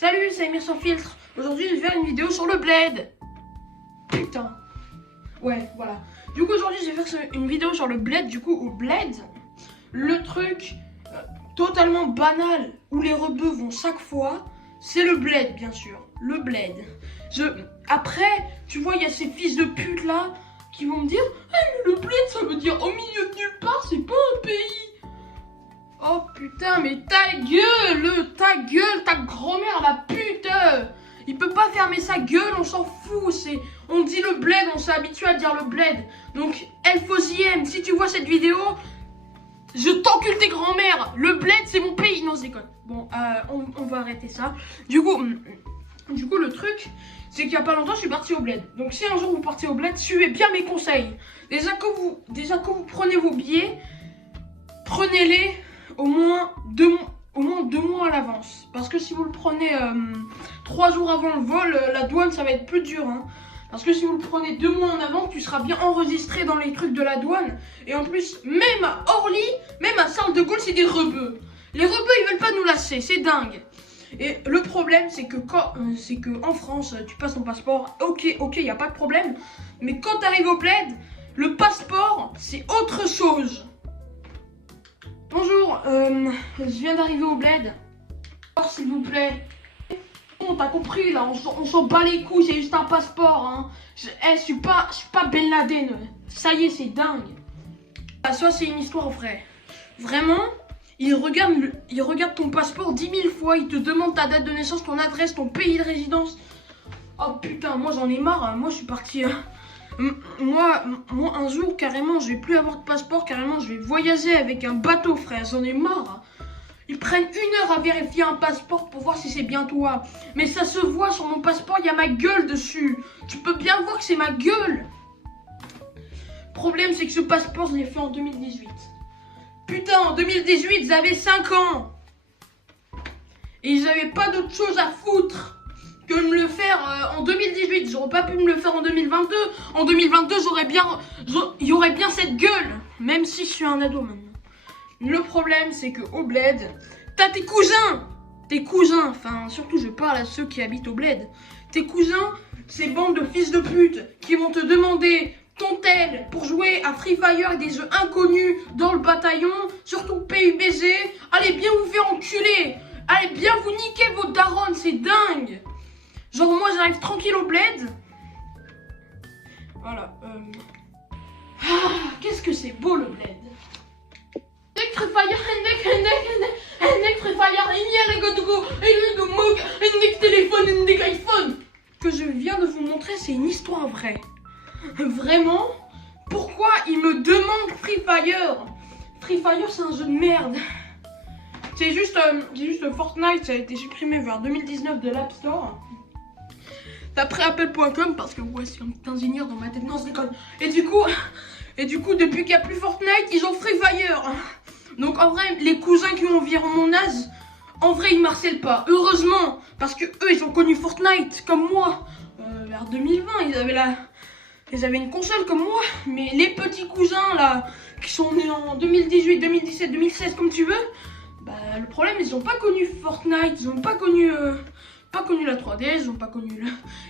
Salut, c'est Amir sans filtre. Aujourd'hui, je vais faire une vidéo sur le bled. Putain. Ouais, voilà. Du coup, aujourd'hui, je vais faire une vidéo sur le bled. Du coup, au bled, le truc totalement banal où les rebeux vont chaque fois, c'est le bled, bien sûr. Le bled. Après, tu vois, il y a ces fils de pute là qui vont me dire mais le bled, ça veut dire au milieu de nulle part, c'est pas un pays. Oh putain, mais ta gueule, ta grand-mère, la pute. Il peut pas fermer sa gueule, on s'en fout. On dit le bled, on s'est habitué à dire le bled. Donc, Elfosiem, si tu vois cette vidéo, je t'encule tes grand-mères. Le bled, c'est mon pays. Non, je déconne. Bon, on va arrêter ça. Du coup, le truc, c'est qu'il y a pas longtemps, je suis parti au bled. Donc, si un jour vous partez au bled, suivez bien mes conseils. Déjà que vous prenez vos billets, prenez-les au moins 2 mois à l'avance. Parce que si vous le prenez 3 jours avant le vol, la douane, ça va être plus dur. Hein. Parce que si vous le prenez 2 mois en avant, tu seras bien enregistré dans les trucs de la douane. Et en plus, même à Orly, même à Charles de Gaulle, c'est des rebeux. Les rebeux, ils veulent pas nous lâcher, c'est dingue. Et le problème, c'est que en France, tu passes ton passeport, ok, il n'y a pas de problème. Mais quand tu arrives au bled, le passeport, c'est autre chose. Bonjour, je viens d'arriver au bled. Alors, s'il vous plaît. Bon, t'as compris là, on s'en bat les couilles, c'est juste un passeport. Hein. Je suis pas Ben Laden. Ça y est, c'est dingue. Ah, ça, c'est une histoire vraie. Vraiment, il regarde ton passeport 10 000 fois. Il te demande ta date de naissance, ton adresse, ton pays de résidence. Oh putain, moi j'en ai marre. Hein. Moi, je suis parti. Moi, un jour, carrément, je vais plus avoir de passeport. Carrément, je vais voyager avec un bateau, frère. J'en ai marre. Ils prennent 1 heure à vérifier un passeport pour voir si c'est bien toi. Mais ça se voit sur mon passeport, il y a ma gueule dessus. Tu peux bien voir que c'est ma gueule. Le problème, c'est que ce passeport, je l'ai fait en 2018. Putain, en 2018, j'avais 5 ans. Et ils n'avaient pas d'autre chose à foutre que de me le faire en 2018. J'aurais pas pu me le faire en 2022. En 2022, il y aurait bien cette gueule. Même si je suis un ado maintenant. Le problème, c'est que au bled, t'as tes cousins, enfin surtout je parle à ceux qui habitent au bled. Tes cousins, ces bandes de fils de pute qui vont te demander ton tel pour jouer à Free Fire et des jeux inconnus dans le bataillon, surtout PUBG. Allez bien vous faire enculer, allez bien vous niquer vos darons, c'est dingue. Genre moi j'arrive tranquille au bled. Voilà. Qu'est-ce que c'est beau le bled. Free Fire, Free Fire, téléphone, iPhone. Que je viens de vous montrer, c'est une histoire vraie. Vraiment, pourquoi ils me demandent Free Fire? Free Fire, c'est un jeu de merde. C'est juste Fortnite, ça a été supprimé vers 2019 de l'App Store. D'après Apple.com, parce que ouais, c'est un petit ingénieur dans ma tête, non, je déconne. Et du coup, depuis qu'il n'y a plus Fortnite, ils ont Free Fire. Donc en vrai, les cousins qui ont environ mon âge, en vrai ils marcellent pas. Heureusement, parce que eux ils ont connu Fortnite comme moi. Vers 2020, ils avaient une console comme moi. Mais les petits cousins là, qui sont nés en 2018, 2017, 2016 comme tu veux, bah le problème ils ont pas connu Fortnite, ils ont pas connu la 3DS,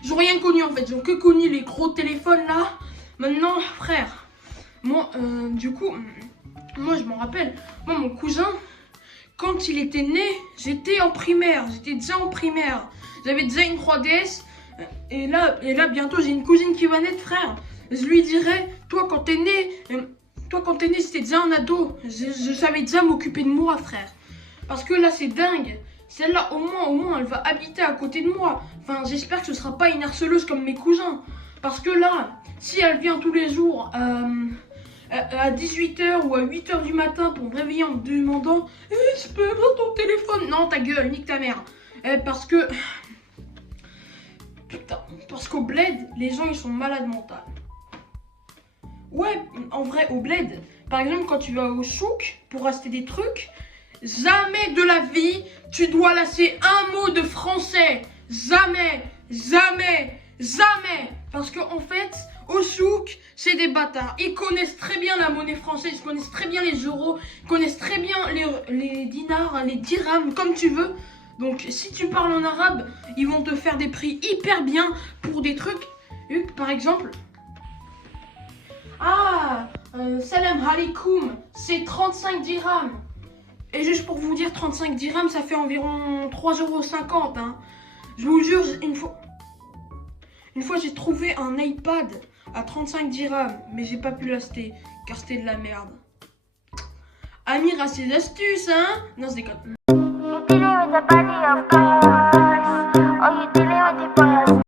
ils ont rien connu en fait, ils ont que connu les gros téléphones là. Maintenant frère, moi du coup. Moi, je m'en rappelle. Moi, mon cousin, quand il était né, j'étais en primaire. J'étais déjà en primaire. J'avais déjà une 3DS. Et là, bientôt, j'ai une cousine qui va naître, frère. Je lui dirais, toi, quand t'es né, j'étais déjà un ado. Je savais déjà m'occuper de moi, frère. Parce que là, c'est dingue. Celle-là, au moins, elle va habiter à côté de moi. Enfin, j'espère que ce sera pas une harceleuse comme mes cousins. Parce que là, si elle vient tous les jours... à 18h ou à 8h du matin pour me réveiller en me demandant je peux avoir ton téléphone? Non, ta gueule, nique ta mère. Parce qu'au bled, les gens ils sont malades mentales. Ouais, en vrai, au bled, par exemple, quand tu vas au souk pour acheter des trucs, jamais de la vie tu dois lâcher un mot de français. Jamais. Parce qu'en fait, au souk, c'est des bâtards. Ils connaissent très bien la monnaie française, ils connaissent très bien les euros, ils connaissent très bien les dinars, les dirhams, comme tu veux. Donc si tu parles en arabe, ils vont te faire des prix hyper bien pour des trucs. Par exemple, salam alaikum, c'est 35 dirhams. Et juste pour vous dire, 35 dirhams, ça fait environ 3,50 €. Hein. Je vous jure, une fois j'ai trouvé un iPad à 35 dirhams, mais j'ai pas pu l'acheter, car c'était de la merde. Amir a ses astuces, hein? Non, c'est déconne.